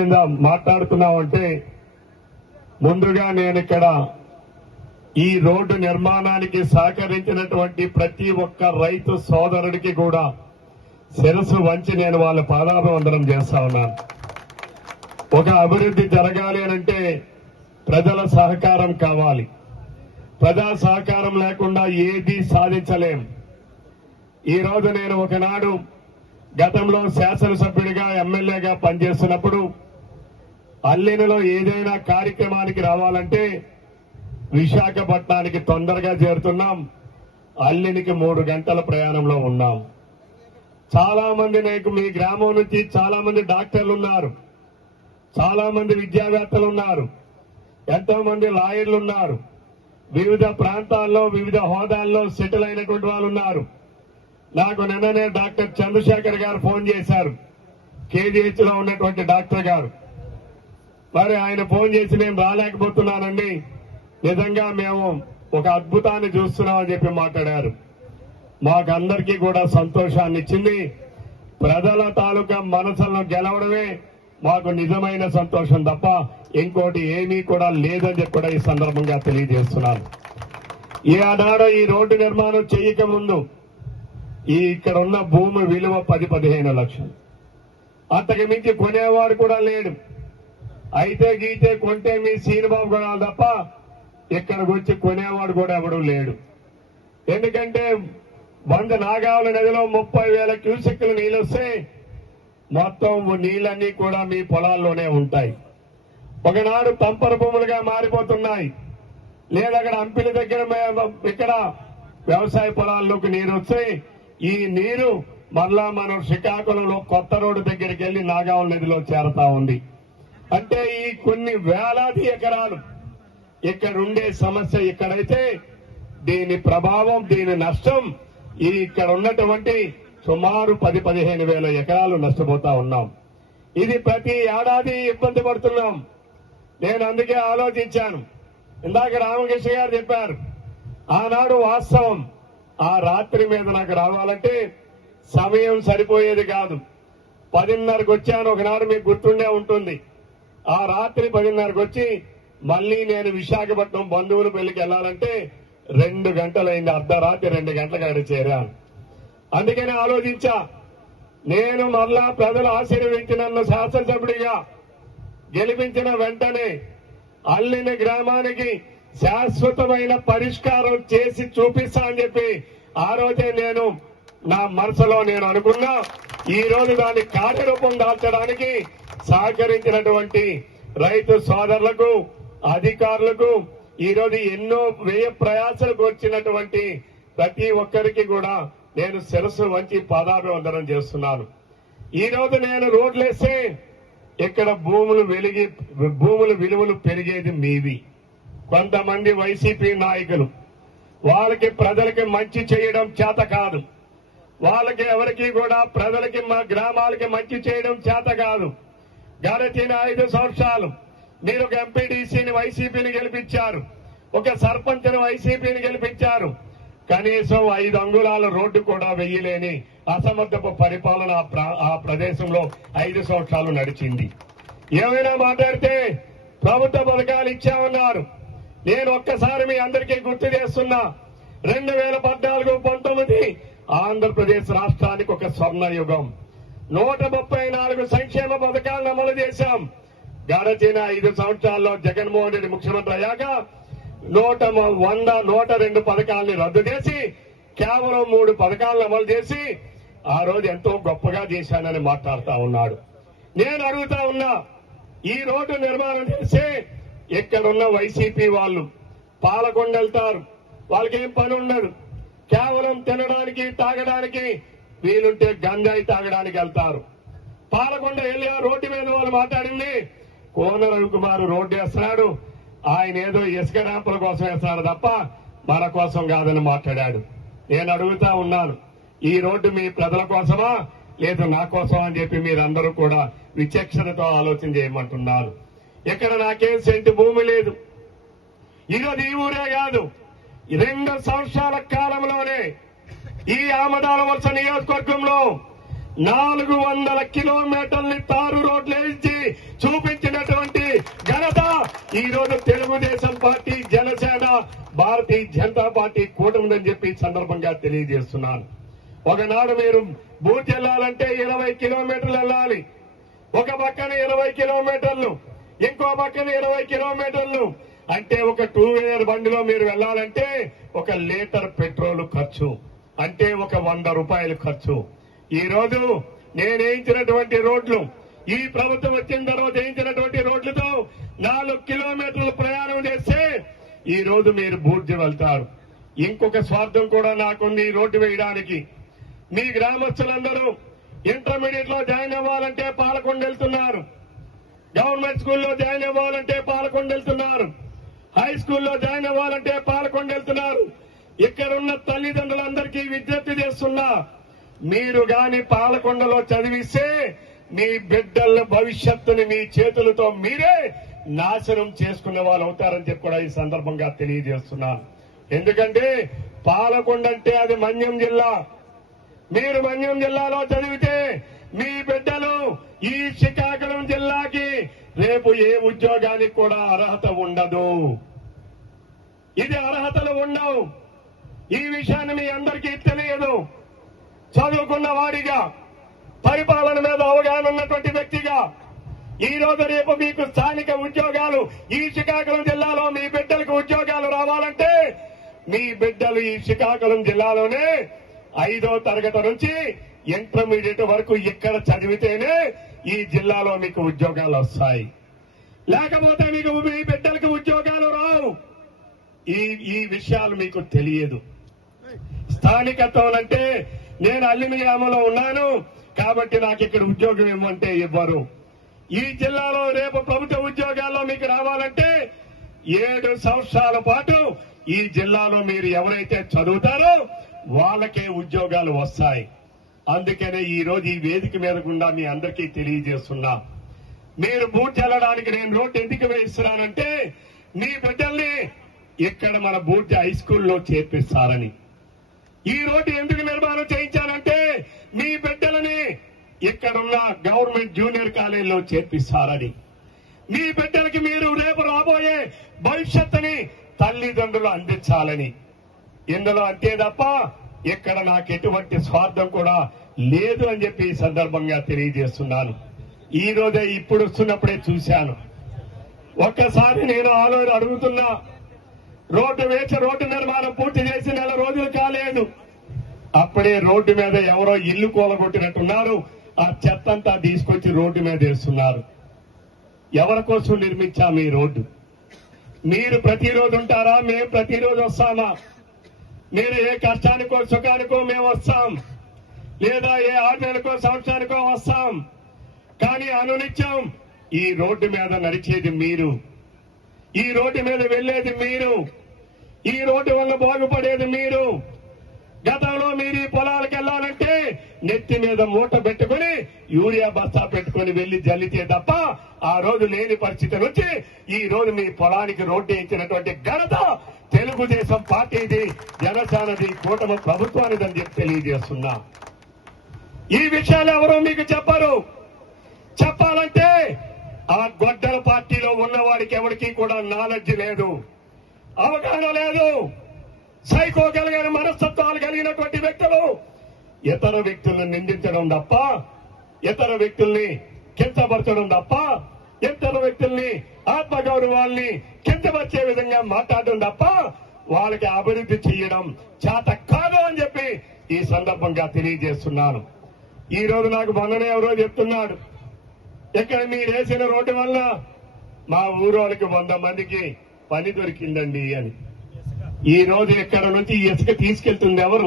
మీద మాట్లాడుతున్నామంటే ముందుగా నేను ఇక్కడ ఈ రోడ్డు నిర్మాణానికి సహకరించినటువంటి ప్రతి ఒక్క రైతు సోదరుడికి కూడా శిరస్సు వంచి నేను వాళ్ళ పాదాభివందనం చేస్తా ఉన్నాను. ఒక అభివృద్ధి జరగాలి అనంటే ప్రజల సహకారం కావాలి. ప్రజా సహకారం లేకుండా ఏది సాధించలేం. ఈ రోజు నేను ఒకనాడు గతంలో శాసనసభ్యుడిగా ఎమ్మెల్యేగా పనిచేస్తున్నప్పుడు అల్లినలో ఏదైనా కార్యక్రమానికి రావాలంటే విశాఖపట్నానికి తొందరగా చేరుతున్నాం. అల్లినికి 3 గంటల ప్రయాణంలో ఉన్నాం. చాలా మంది మీ గ్రామం నుంచి చాలా మంది డాక్టర్లు ఉన్నారు, చాలా మంది విద్యావేత్తలు ఉన్నారు, ఎంతో మంది లాయర్లు ఉన్నారు, వివిధ ప్రాంతాల్లో వివిధ హోదాల్లో సెటిల్ అయినటువంటి వాళ్ళు ఉన్నారు. నాకు నిన్ననే డాక్టర్ చంద్రశేఖర్ గారు ఫోన్ చేశారు, కేజీహెచ్ లో ఉన్నటువంటి డాక్టర్ గారు. మరి ఆయన ఫోన్ చేసి నేను రాలేకపోతున్నానండి, నిజంగా మేము ఒక అద్భుతాన్ని చూస్తున్నామని చెప్పి మాట్లాడారు. మాకందరికీ కూడా సంతోషాన్ని ఇచ్చింది. ప్రజల తాలూకా మనసులను గెలవడమే మాకు నిజమైన సంతోషం తప్ప ఇంకోటి ఏమీ కూడా లేదని చెప్పి కూడా ఈ సందర్భంగా తెలియజేస్తున్నాను. ఈ ఆనాడు ఈ రోడ్డు నిర్మాణం చేయక ముందు ఇక్కడ ఉన్న భూమి విలువ 10-15 లక్షలు. అంతకు మించి కొనేవాడు కూడా లేడు. అయితే గీతే కొంటే మీ శ్రీనిబాబు కూడా తప్ప ఇక్కడికి వచ్చి కొనేవాడు కూడా ఎవడూ లేడు. ఎందుకంటే 100 నాగావళి నదిలో 30,000 క్యూసెక్కులు నీళ్ళు వస్తే మొత్తం నీళ్ళన్నీ కూడా మీ పొలాల్లోనే ఉంటాయి. ఒకనాడు తంపర భూములుగా మారిపోతున్నాయి. లేదా అక్కడ అంపిలి దగ్గర ఇక్కడ వ్యవసాయ పొలాల్లోకి నీరు వస్తే ఈ నీరు మరలా మనం శ్రీకాకుళంలో కొత్త రోడ్డు దగ్గరికి వెళ్లి నాగావళి నదిలో చేరతా ఉంది. అంటే ఈ కొన్ని వేలాది ఎకరాలు ఇక్కడ ఉండే సమస్య ఇక్కడైతే దీని ప్రభావం దీని నష్టం ఇక్కడ ఉన్నటువంటి సుమారు 10-15 వేల ఎకరాలు నష్టపోతా ఉన్నాం. ఇది ప్రతి ఏడాది ఇబ్బంది పడుతున్నాం. నేను అందుకే ఆలోచించాను. ఇందాక రామకృష్ణ గారు చెప్పారు, ఆనాడు వాస్తవం. ఆ రాత్రి మీద నాకు రావాలంటే సమయం సరిపోయేది కాదు. 10:30కు వచ్చాను. ఒకనాడు మీకు గుర్తుండే ఉంటుంది. ఆ రాత్రి 10:30కు వచ్చి మళ్లీ నేను విశాఖపట్నం బంధువుల పెళ్లికి వెళ్లాలంటే 2 గంటలైంది. అర్ధరాత్రి 2 గంటలకు అక్కడ చేరాను. అందుకని ఆలోచించా, నేను మరలా ప్రజలు ఆశీర్వదించి నన్ను శాసనసభ్యుడిగా గెలిపించిన వెంటనే అల్లిన గ్రామానికి శాశ్వతమైన పరిష్కారం చేసి చూపిస్తా అని చెప్పి ఆ రోజే నేను నా మనసులో నేను అనుకున్నా. ఈ రోజు దాన్ని కార్యరూపం దాల్చడానికి సహకరించినటువంటి రైతు సోదరులకు, అధికారులకు, ఈ రోజు ఎన్నో వ్యయ ప్రయాసాలకు వచ్చినటువంటి ప్రతి ఒక్కరికి కూడా నేను శిరస్సు వంచి పాదాభివందనం చేస్తున్నాను. ఈ రోజు నేను రోడ్లేస్తే ఇక్కడ భూములు విలువలు పెరిగేది మీవి. కొంతమంది వైసీపీ నాయకులు వాళ్ళకి ప్రజలకి మంచి చేయడం చేత కాదు. వాళ్ళకి ఎవరికి కూడా ప్రజలకి మా గ్రామాలకి మంచి చేయడం చేత కాదు. గడిచిన 5 సంవత్సరాలు మీరు ఒక ఎంపీడీసీని వైసీపీని గెలిపించారు, ఒక సర్పంచ్ని వైసీపీని గెలిపించారు. కనీసం 5 అంగుళాల రోడ్డు కూడా వెయ్యలేని అసమర్థపు పరిపాలన ఆ ప్రదేశంలో 5 సంవత్సరాలు నడిచింది. ఏమైనా మాట్లాడితే ప్రభుత్వ పథకాలు ఇచ్చామన్నారు. నేను ఒక్కసారి మీ అందరికీ గుర్తు చేస్తున్నా, 2014-19 ఆంధ్రప్రదేశ్ రాష్ట్రానికి ఒక స్వర్ణ యుగం. 134 సంక్షేమ పథకాలను అమలు చేశాం. గడిచిన 5 సంవత్సరాల్లో జగన్మోహన్ రెడ్డి ముఖ్యమంత్రి అయ్యాక 102 పథకాలని రద్దు చేసి కేవలం 3 పథకాలను అమలు చేసి ఆ రోజు ఎంతో గొప్పగా చేశానని మాట్లాడుతా ఉన్నాడు. నేను అడుగుతా ఉన్నా, ఈ రోడ్డు నిర్మాణం చేస్తే ఇక్కడున్న వైసీపీ వాళ్ళు పాలకొండ వెళ్తారు, వాళ్ళకేం పని ఉండదు, కేవలం తినడానికి తాగడానికి వీలుంటే గంజాయి తాగడానికి వెళ్తారు. పాలకొండ వెళ్ళి ఆ రోడ్డు మీద వాళ్ళు మాట్లాడింది, కోన రవికుమార్ రోడ్డు వేస్తున్నాడు, ఆయన ఏదో ఇసుక ర్యాంపుల కోసం వేస్తున్నాడు తప్ప మన కోసం కాదని మాట్లాడాడు. నేను అడుగుతా ఉన్నాను, ఈ రోడ్డు మీ ప్రజల కోసమా లేదు నా కోసమా అని చెప్పి మీరందరూ కూడా విచక్షణతో ఆలోచన చేయమంటున్నారు. ఇక్కడ నాకేం సెంటు భూమి లేదు. ఈరోజు ఈ ఊరే కాదు, 2 సంవత్సరాల కాలంలోనే ఈ ఆమదాల వలస నియోజకవర్గంలో 400 కిలోమీటర్లు తారు రోడ్లు వేసి చూపించినటువంటి ఘనత ఈ రోజు తెలుగుదేశం పార్టీ, జనసేన, భారతీయ జనతా పార్టీ కూటమిదని చెప్పి ఈ సందర్భంగా తెలియజేస్తున్నాను. ఒకనాడు మీరు బూత్ వెళ్లాలంటే 20 కిలోమీటర్లు వెళ్ళాలి. ఒక పక్కన 20 కిలోమీటర్లు, ఇంకో పక్కన 20 కిలోమీటర్లు. అంటే ఒక 2 వీలర్ బండిలో మీరు వెళ్లాలంటే 1 లీటర్ పెట్రోల్ ఖర్చు, అంటే ఒక 100 రూపాయలు ఖర్చు. ఈ రోజు నేను వేయించినటువంటి రోడ్లు, ఈ ప్రభుత్వం వచ్చిన తర్వాత వేయించినటువంటి రోడ్లతో 4 కిలోమీటర్లు ప్రయాణం చేస్తే ఈ రోజు మీరు బూర్జి వెళ్తారు. ఇంకొక స్వార్థం కూడా నాకుంది ఈ రోడ్డు వేయడానికి. మీ గ్రామస్తులందరూ ఇంటర్మీడియట్ లో జాయిన్ అవ్వాలంటే పాలకొండ వెళ్తున్నారు, గవర్నమెంట్ స్కూల్లో జాయిన్ అవ్వాలంటే పాలకొండ వెళ్తున్నారు, హై స్కూల్లో జాయిన్ అవ్వాలంటే పాలకొండ వెళ్తున్నారు. ఇక్కడున్న తల్లిదండ్రులందరికీ విజ్ఞప్తి చేస్తున్నా, మీరు గాని పాలకొండలో చదివిస్తే మీ బిడ్డల భవిష్యత్తుని మీ చేతులతో మీరే నాశనం చేసుకునే వాళ్ళు అవుతారని చెప్పి కూడా ఈ సందర్భంగా తెలియజేస్తున్నాను. ఎందుకంటే పాలకొండ అంటే అది మన్యం జిల్లా. మీరు మన్యం జిల్లాలో చదివితే మీ బిడ్డలు ఈ శ్రీకాకుళం జిల్లాకి రేపు ఏ ఉద్యోగానికి కూడా అర్హత ఉండదు. ఇది అర్హతలు ఉండవు. ఈ విషయాన్ని మీ అందరికీ తెలియదు. చదువుకున్న వాడిగా, పరిపాలన మీద అవగాహన ఉన్నటువంటి వ్యక్తిగా ఈ రోజు రేపు మీకు స్థానిక ఉద్యోగాలు ఈ శ్రీకాకుళం జిల్లాలో మీ బిడ్డలకు ఉద్యోగాలు రావాలంటే మీ బిడ్డలు ఈ శ్రీకాకుళం జిల్లాలోనే 5వ తరగతి నుంచి ఇంటర్మీడియట్ వరకు ఇక్కడ చదివితేనే ఈ జిల్లాలో మీకు ఉద్యోగాలు వస్తాయి. లేకపోతే మీకు మీ బిడ్డలకు ఉద్యోగాలు రావు. ఈ విషయాలు మీకు తెలియదు. స్థానికత్వం అంటే నేను అల్లిమి గ్రామంలో ఉన్నాను కాబట్టి నాకు ఇక్కడ ఉద్యోగం ఇవ్వమంటే ఇవ్వరు. ఈ జిల్లాలో రేపు ప్రభుత్వ ఉద్యోగాల్లో మీకు రావాలంటే 7 సంవత్సరాల పాటు ఈ జిల్లాలో మీరు ఎవరైతే చదువుతారో వాళ్ళకే ఉద్యోగాలు వస్తాయి. అందుకనే ఈ రోజు ఈ వేదిక మీద గుండా మీ అందరికీ తెలియజేస్తున్నా, మీరు బూట్ చల్లడానికి నేను రోడ్డు ఎందుకు వేయిస్తున్నానంటే మీ బిడ్డల్ని ఇక్కడ మన బూట్ హై స్కూల్లో చేర్పిస్తారని. ఈ రోడ్డు ఎందుకు నిర్మాణం చేయించానంటే మీ బిడ్డలని ఇక్కడున్న గవర్నమెంట్ జూనియర్ కాలేజీలో చేర్పిస్తారని. మీ బిడ్డలకి మీరు రేపు రాబోయే భవిష్యత్తుని తల్లిదండ్రులు అందించాలని. ఇందులో అంతే తప్ప ఇక్కడ నాకు ఎటువంటి స్వార్థం కూడా లేదు అని చెప్పి ఈ సందర్భంగా తెలియజేస్తున్నాను. ఈ రోజే ఇప్పుడు వస్తున్నప్పుడే చూశాను. ఒక్కసారి నేను అడుగుతున్నా, రోడ్డు వేసి రోడ్డు నిర్మాణం పూర్తి చేసి 4 రోజులు కాలేదు. అప్పుడే రోడ్డు మీద ఎవరో ఇల్లు కూలగొట్టినట్టున్నారు. ఆ చెత్తంతా తీసుకొచ్చి రోడ్డు మీద వేస్తున్నారు. ఎవరి కోసం నిర్మించాము ఈ రోడ్డు? మీరు ప్రతిరోజు ఉంటారా? మేము ప్రతిరోజు వస్తామా? మీరు ఏ కష్టానికో సుఖానికో మేము వస్తాం, లేదా ఏ 6 నెలలకో సంవత్సరానికో వస్తాం. కానీ అనునిత్యం ఈ రోడ్డు మీద నడిచేది మీరు, ఈ రోడ్డు మీద వెళ్లేది మీరు, ఈ రోడ్డు వల్ల బాగుపడేది మీరు. గతంలో మీరు ఈ పొలాలకు వెళ్లాలంటే నెత్తి మీద మూట పెట్టుకుని యూరియా బస్తా పెట్టుకుని వెళ్లి జల్లితే తప్ప ఆ రోజు లేని పరిస్థితి నుంచి ఈ రోజు మీ పొలానికి రోడ్డు ఇచ్చినటువంటి ఘనత తెలుగుదేశం పార్టీది, జనసేనది, కూటమి ప్రభుత్వానిదని చెప్పి తెలియజేస్తున్నా. ఈ విషయాలు ఎవరో మీకు చెప్పరు. చెప్పాలంటే ఆ గొడ్డల పార్టీలో ఉన్నవాడికి ఎవరికి కూడా నాలెడ్జ్ లేదు, అవగాహన లేదు. సైకో కలిగిన మనస్తత్వాలు కలిగినటువంటి వ్యక్తులు ఇతర వ్యక్తులను నిందించడం తప్ప, ఇతర వ్యక్తుల్ని కించపరచడం తప్ప, ఇతర వ్యక్తుల్ని ఆత్మగౌరవాల్ని కించపరిచే విధంగా మాట్లాడడం తప్ప వాళ్ళకి అభివృద్ధి చేయడం చేత కాదు అని చెప్పి ఈ సందర్భంగా తెలియజేస్తున్నాను. ఈ రోజు నాకు మొన్ననే ఎవరో చెప్తున్నాడు, ఇక్కడ మీరు వేసిన రోడ్డు వల్ల మా ఊరోళ్ళకి 100 మందికి పని దొరికిందండి అని. ఈ రోజు ఇక్కడ నుంచి ఇసుక తీసుకెళ్తుంది ఎవరు?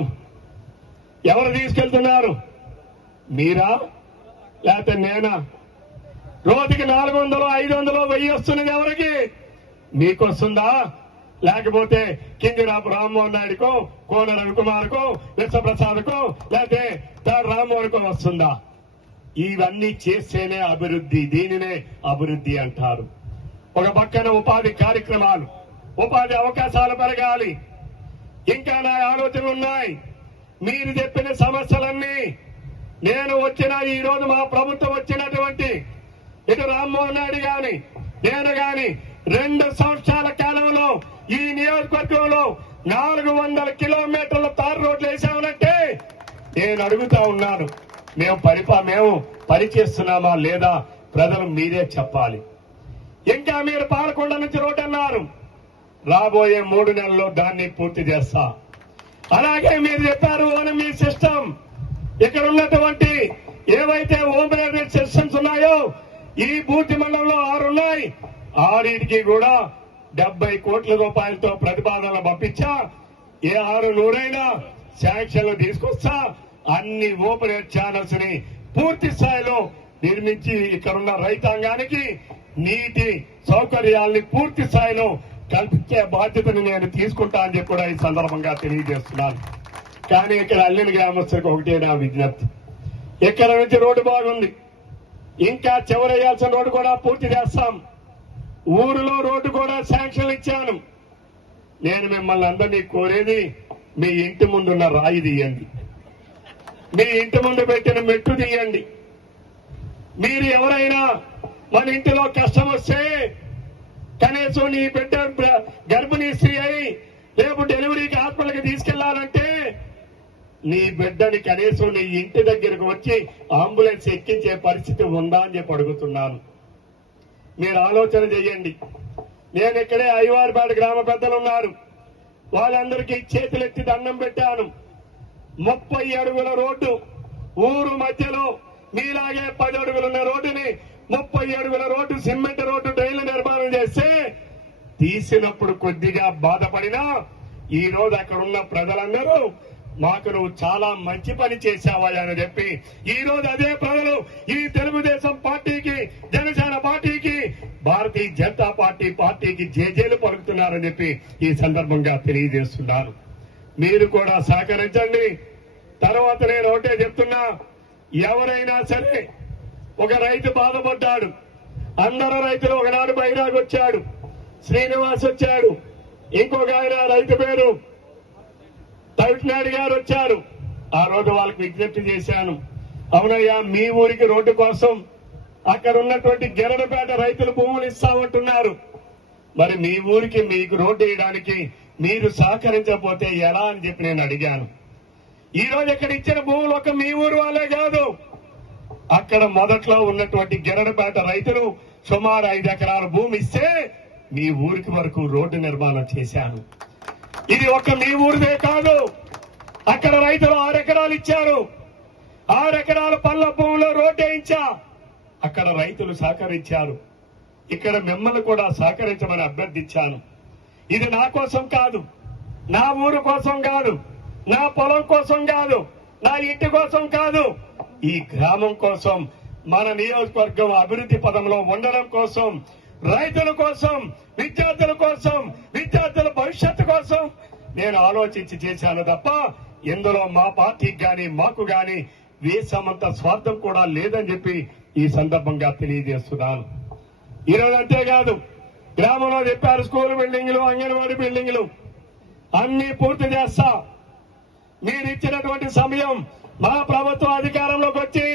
ఎవరు తీసుకెళ్తున్నారు? మీరా లేకపోతే నేనా? రోజుకి 400, 500, 1000 వస్తున్నది ఎవరికి? మీకు వస్తుందా? లేకపోతే కిందిరాపు రామ్మోహన్ నాయుడుకో, కోన రవికుమార్కో, విశ్వప్రసాద్కో, లేకపోతే రామ్మోహన్కో వస్తుందా? ఇవన్నీ చేస్తేనే అభివృద్ధి, దీనినే అభివృద్ధి అంటారు. ఒక పక్కన ఉపాధి కార్యక్రమాలు, ఉపాధి అవకాశాలు పెరగాలి. ఇంకా నా ఆలోచనలు ఉన్నాయి. మీరు చెప్పిన సమస్యలన్నీ నేను వచ్చిన ఈ రోజు మా ప్రభుత్వం వచ్చినటువంటి ఇటు రామ్మోహన్ నాయుడు గాని నేను గాని 2 సంవత్సరాల కాలంలో ఈ నియోజకవర్గంలో 400 కిలోమీటర్ల తారు రోడ్లు వేసామనంటే నేను అడుగుతా ఉన్నాను, మేము పని చేస్తున్నామా లేదా ప్రజలు మీరే చెప్పాలి. ఇంకా మీరు పాలకొండ నుంచి రోడ్డు అన్నారు, రాబోయే 3 నెలల్లో దాన్ని పూర్తి చేస్తా. అలాగే మీరు చెప్పారు ఓఎంఆర్పీ సిస్టమ్, ఇక్కడ ఉన్నటువంటి ఏవైతే ఓఎంఆర్పీ సిస్టమ్స్ ఉన్నాయో ఈ పూర్తి మండలంలో 6 ఉన్నాయి. 6టికి కూడా 70 కోట్ల రూపాయలతో ప్రతిపాదనలు పంపించా. ఏ 6 శాంక్షన్లు తీసుకొస్తా. అన్ని ఓపెన్ ఎయిర్ ఛానల్స్ ని పూర్తి స్థాయిలో నిర్మించి ఇక్కడున్న రైతాంగానికి నీటి సౌకర్యాల్ని పూర్తి స్థాయిలో కల్పించే బాధ్యతను నేను తీసుకుంటా అని చెప్పి కూడా ఈ సందర్భంగా తెలియజేస్తున్నాను. కానీ ఇక్కడ అల్లిన గ్రామస్తులకు ఒకటే నా విజ్ఞప్తి, ఇక్కడ నుంచి రోడ్డు బాగుంది, ఇంకా చివరయ్యాల్సిన రోడ్డు కూడా పూర్తి చేస్తాం. ఊరిలో రోడ్డు కూడా శాంక్షన్ ఇచ్చాను. నేను మిమ్మల్ని అందరినీ కోరేది, మీ ఇంటి ముందున్న రాయి తీయండి, మీ ఇంటి ముందు పెట్టిన మెట్టు తీయండి. మీరు ఎవరైనా మన ఇంటిలో కష్టం వస్తే కనీసం నీ బిడ్డ గర్భిణీ స్త్రీ అయి రేపు డెలివరీకి హాస్పిటల్కి తీసుకెళ్లాలంటే నీ బిడ్డని కనీసం నీ ఇంటి దగ్గరకు వచ్చి అంబులెన్స్ ఎక్కించే పరిస్థితి ఉందా అని చెప్పి అడుగుతున్నాను. మీరు ఆలోచన చేయండి. నేను ఇక్కడే అయ్యవారిపేట గ్రామ పెద్దలు ఉన్నారు, వాళ్ళందరికీ చేతులెత్తి దండం పెట్టాను. 30 అడుగుల రోడ్డు ఊరు మధ్యలో మీలాగే 10 అడుగులున్న రోడ్డుని 30 అడుగుల రోడ్డు సిమెంట్ రోడ్డు డ్రైన్లు నిర్మాణం చేస్తే తీసినప్పుడు కొద్దిగా బాధపడినా ఈ రోజు అక్కడ ఉన్న ప్రజలందరూ మాకు నువ్వు చాలా మంచి పని చేశావా అని చెప్పి ఈ రోజు అదే ప్రజలు ఈ తెలుగుదేశం పార్టీకి, జనసేన పార్టీకి, భారతీయ జనతా పార్టీకి జేజేలు పలుకుతున్నారని చెప్పి ఈ సందర్భంగా తెలియజేస్తున్నాను. మీరు కూడా సహకరించండి. తర్వాత నేను ఒకటే చెప్తున్నా, ఎవరైనా సరే ఒక రైతు బాధపడ్డాడు, అందరూ రైతులు ఒకనాడు బైరాగ్ వచ్చాడు, శ్రీనివాస్ వచ్చాడు, ఇంకొక ఆయన రైతు పేరు తవిటినాయుడు గారు వచ్చారు. ఆ రోజు వాళ్ళకి విజ్ఞప్తి చేశాను, అవునయ్యా మీ ఊరికి రోడ్డు కోసం అక్కడ ఉన్నటువంటి గెరడపేట రైతులు భూములు ఇస్తామంటున్నారు, మరి మీ ఊరికి మీకు రోడ్డు వేయడానికి మీరు సహకరించకపోతే ఎలా అని చెప్పి నేను అడిగాను. ఈ రోజు ఇక్కడ ఇచ్చిన భూములు ఒక మీ ఊరు వాళ్ళే కాదు, అక్కడ మొదట్లో ఉన్నటువంటి గెరడపేట రైతులు సుమారు 5 ఎకరాల భూమి ఇస్తే మీ ఊరికి వరకు రోడ్డు నిర్మాణం చేశాను. ఇది ఒక మీ ఊరిదే కాదు, అక్కడ రైతులు 6 ఎకరాలు ఇచ్చారు. 6 ఎకరాల పళ్ళ భూమిలో రోడ్డు వేయించా, అక్కడ రైతులు సహకరించారు. ఇక్కడ మిమ్మల్ని కూడా సహకరించమని అభ్యర్థించాను. ఇది నా కోసం కాదు, నా ఊరు కోసం కాదు, నా పొలం కోసం కాదు, నా ఇంటి కోసం కాదు, ఈ గ్రామం కోసం, మన నియోజకవర్గం అభివృద్ధి పదంలో ఉండడం కోసం, రైతుల కోసం, విద్యార్థుల కోసం, విద్యార్థుల భవిష్యత్తు కోసం నేను ఆలోచించి చేశాను తప్ప ఇందులో మా పార్టీకి గాని మాకు గాని వేసమంత స్వార్థం కూడా లేదని చెప్పి ఈ సందర్భంగా తెలియజేస్తున్నాను. ఈరోజు అంతేకాదు, గ్రామంలో చెప్పారు స్కూల్ బిల్డింగ్లు, అంగన్వాడీ బిల్డింగ్లు అన్ని పూర్తి చేస్తా. మీరు ఇచ్చినటువంటి సమయం మా ప్రభుత్వం అధికారంలోకి వచ్చి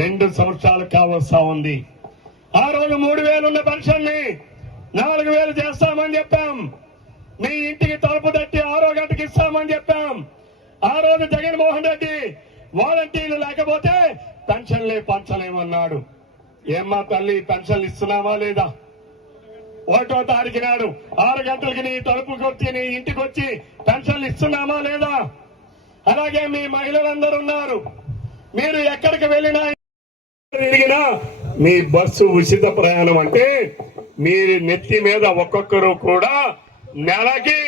2 సంవత్సరాలు కావస్తా ఉంది. ఆ రోజు 3,000 ఉన్న పెన్షన్ ని 4,000 చేస్తామని చెప్పాం. మీ ఇంటికి తలుపు తట్టి 6వ గంటకి ఇస్తామని చెప్పాం. ఆ రోజు జగన్మోహన్ రెడ్డి వాలంటీర్లు లేకపోతే పెన్షన్లే పంచలేమన్నాడు. ఏమ్మా తల్లి, పెన్షన్లు ఇస్తున్నావా లేదా? 1వ తారీఖు నాడు 6 గంటలకి నీ తలుపు కొట్టి నీ ఇంటికి వచ్చి పెన్షన్లు ఇస్తున్నామా లేదా? అలాగే మీ మహిళలందరూ ఉన్నారు, మీరు ఎక్కడికి వెళ్ళినా తిరిగినా మీ బస్సు ఉచిత ప్రయాణం అంటే మీ నెత్తి మీద ఒక్కొక్కరు కూడా నెలకి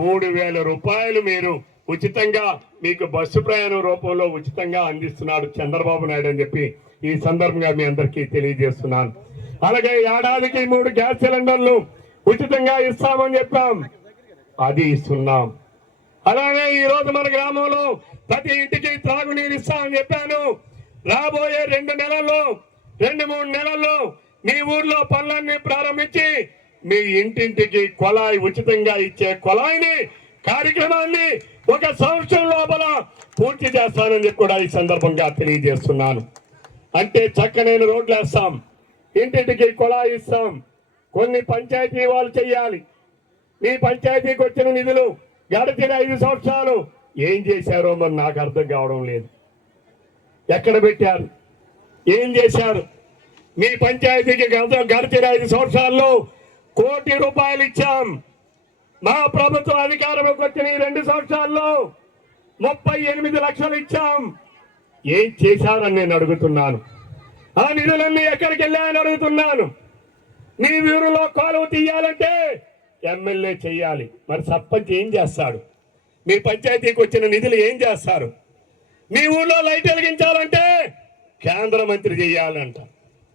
3,000 రూపాయలు మీరు ఉచితంగా మీకు బస్సు ప్రయాణం రూపంలో ఉచితంగా అందిస్తున్నాడు చంద్రబాబు నాయుడు అని చెప్పి ఈ సందర్భంగా మీ అందరికీ తెలియజేస్తున్నాను. అలాగే ఏడాదికి 3 గ్యాస్ సిలిండర్లు ఉచితంగా ఇస్తామని చెప్పాం, అది ఇస్తున్నాం. అలాగే ఈ రోజు మన గ్రామంలో ప్రతి ఇంటికి త్రాగునీరు ఇస్తామని చెప్పాను. రాబోయే 2 నెలల్లో 2-3 నెలల్లో మీ ఊర్లో పనులన్నీ ప్రారంభించి మీ ఇంటింటికి కుళాయి ఉచితంగా ఇచ్చే కుళాయిని కార్యక్రమాన్ని 1 సంవత్సరం లోపల పూర్తి చేస్తానని చెప్పి కూడా ఈ సందర్భంగా తెలియజేస్తున్నాను. అంటే చక్కనైన రోడ్లు వేస్తాం, ఇంటింటికి కుళాయి ఇస్తాం, కొన్ని పంచాయతీ వాళ్ళు చెయ్యాలి. మీ పంచాయతీకి వచ్చిన నిధులు గడిచిన 5 సంవత్సరాలు ఏం చేశారో మరి నాకు అర్థం కావడం లేదు. ఎక్కడ పెట్టారు, ఏం చేశారు? మీ పంచాయతీకి గడిచిన 5 సంవత్సరాల్లో ₹1 కోటి ఇచ్చాం. మా ప్రభుత్వం అధికారంలోకి వచ్చిన ఈ 2 సంవత్సరాల్లో 38 లక్షలు ఇచ్చాం. ఏం చేశారని నేను అడుగుతున్నాను. ఆ నిధులన్నీ ఎక్కడికి వెళ్ళాయని అడుగుతున్నాను. మీ ఊరిలో కాలువ తీయాలంటే ఎమ్మెల్యే చెయ్యాలి, మరి సర్పంచ్ ఏం చేస్తాడు? మీ పంచాయతీకి వచ్చిన నిధులు ఏం చేస్తారు? మీ ఊళ్ళో లైట్ వెలిగించాలంటే కేంద్ర మంత్రి చెయ్యాలంట.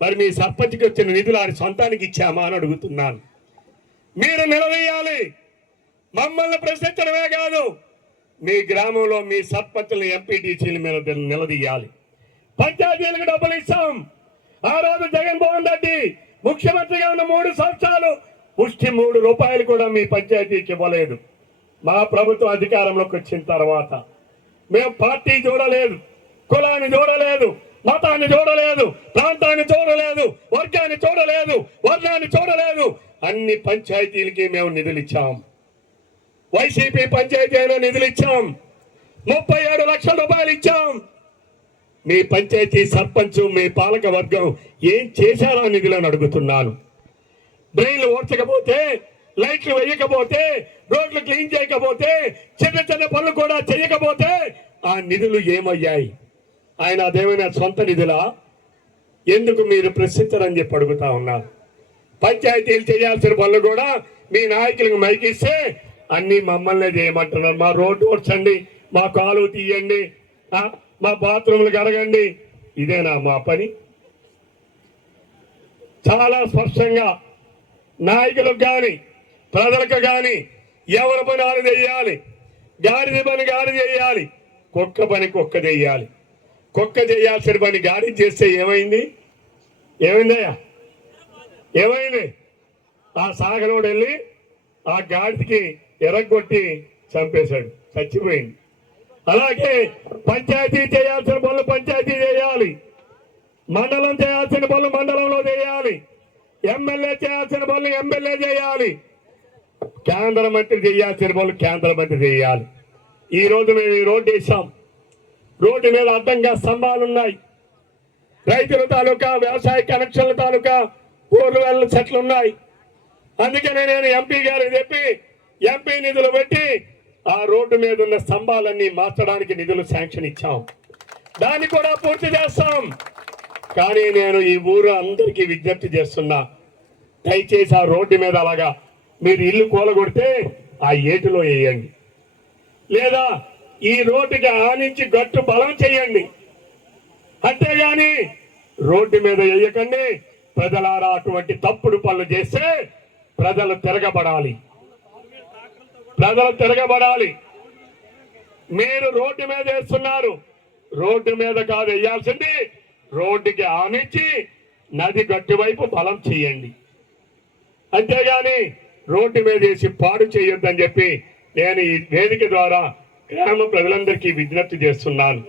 మరి మీ సర్పంచ్కి వచ్చిన నిధులు ఆయన సొంతానికి ఇచ్చామా అని అడుగుతున్నాను. మీరు నిలదీయాలి, మమ్మల్ని ప్రశ్నించడమే కాదు, మీ గ్రామంలో మీ సర్పంచులు ఎంపీటీసీల మీద నిలదీయాలి. పంచాయతీలకు డబ్బులు ఇస్తాం. ఆ రోజు జగన్మోహన్ రెడ్డి ముఖ్యమంత్రిగా ఉన్న 3 సంవత్సరాలు పుష్టి ₹3 కూడా మీ పంచాయతీకి ఇవ్వలేదు. మా ప్రభుత్వం అధికారంలోకి వచ్చిన తర్వాత మేము పార్టీ చూడలేదు, కులాన్ని చూడలేదు, మతాన్ని చూడలేదు, ప్రాంతాన్ని చూడలేదు, వర్గాన్ని చూడలేదు, వర్ణాన్ని చూడలేదు. అన్ని పంచాయతీలకి మేము నిధులు ఇచ్చాం. వైసీపీ పంచాయతీ అయినా నిధులు ఇచ్చాం. ₹37 లక్షల ఇచ్చాం. మీ పంచాయతీ సర్పంచ్, మీ పాలక వర్గం ఏం చేశారా నిధులను అడుగుతున్నాను. డ్రైన్లు ఓడ్చకపోతే, లైట్లు వేయకపోతే, రోడ్లు క్లీన్ చేయకపోతే, చిన్న చిన్న పనులు కూడా చేయకపోతే ఆ నిధులు ఏమయ్యాయి? ఆయన అదేమైనా సొంత నిధులా? ఎందుకు మీరు ప్రశ్నించరని చెప్పి అడుగుతా ఉన్నారు. పంచాయతీలు చేయాల్సిన పనులు కూడా మీ నాయకులకు మైకిస్తే అన్ని మమ్మల్నే చేయమంటున్నారు. మా రోడ్డు ఓడ్చండి, మా కాలువ తీయండి, మా బాత్రూమ్లు కడగండి. ఇదేనా మా పని? చాలా స్పష్టంగా నాయకులకు కానీ ప్రజలకు కానీ ఎవరి పని ఆరు చేయాలి. గాడిద పని గాడి చేయాలి, కుక్క పని కుక్క చేయాలి. కుక్క చేయాల్సిన పని గాడి చేస్తే ఏమైంది? ఏమైందయ్యా? ఏమైంది? ఆ సాగలోడు వెళ్ళి ఆ గాడికి ఎరగొట్టి చంపేశాడు, చచ్చిపోయింది. అలాగే పంచాయతీ చేయాల్సిన పనులు పంచాయతీ చేయాలి, మండలం చేయాల్సిన పనులు మండలంలో చేయాలి, ఎమ్మెల్యే చేయాల్సిన పనులు ఎమ్మెల్యే చేయాలి, కేంద్ర మంత్రి చేయాల్సిన పనులు కేంద్ర మంత్రి చేయాలి. ఈ రోజు మేము ఈ రోడ్డు వేసాం. రోడ్డు మీద అడ్డంగా స్తంభాలు ఉన్నాయి. రైతుల తాలూకా, వ్యవసాయ కనెక్షన్ల తాలూకా పూర్వెల్ల చెట్లు ఉన్నాయి. అందుకనే నేను ఎంపీ గారికి చెప్పి ఎంపీ నిధులు పెట్టి ఆ రోడ్డు మీద ఉన్న స్తంభాలన్నీ మార్చడానికి నిధులు శాంక్షన్ ఇచ్చాం. దాన్ని కూడా పూర్తి చేస్తాం. కానీ నేను ఈ ఊరు అందరికీ విజ్ఞప్తి చేస్తున్నా, దయచేసి ఆ రోడ్డు మీద అలాగా మీరు ఇల్లు కూలగొడితే ఆ ఏటిలో వేయండి, లేదా ఈ రోడ్డుకి ఆనించి గట్టు బలం చేయండి. అంతేగాని రోడ్డు మీద వేయకండి. ప్రజలారా అటువంటి తప్పుడు పనులు చేస్తే ప్రజలు తిరగబడాలి, ప్రజలు తిరగబడాలి. మీరు రోడ్డు మీద వేస్తున్నారు, రోడ్డు మీద కాదు వేయాల్సింది, రోడ్డుకి ఆనించి నది గట్టు వైపు బలం చేయండి. అంతేగాని రోడ్డు మీద వేసి పాడు చేయొద్దని చెప్పి నేను ఈ వేదిక ద్వారా గ్రామ ప్రజలందరికీ విజ్ఞప్తి చేస్తున్నాను.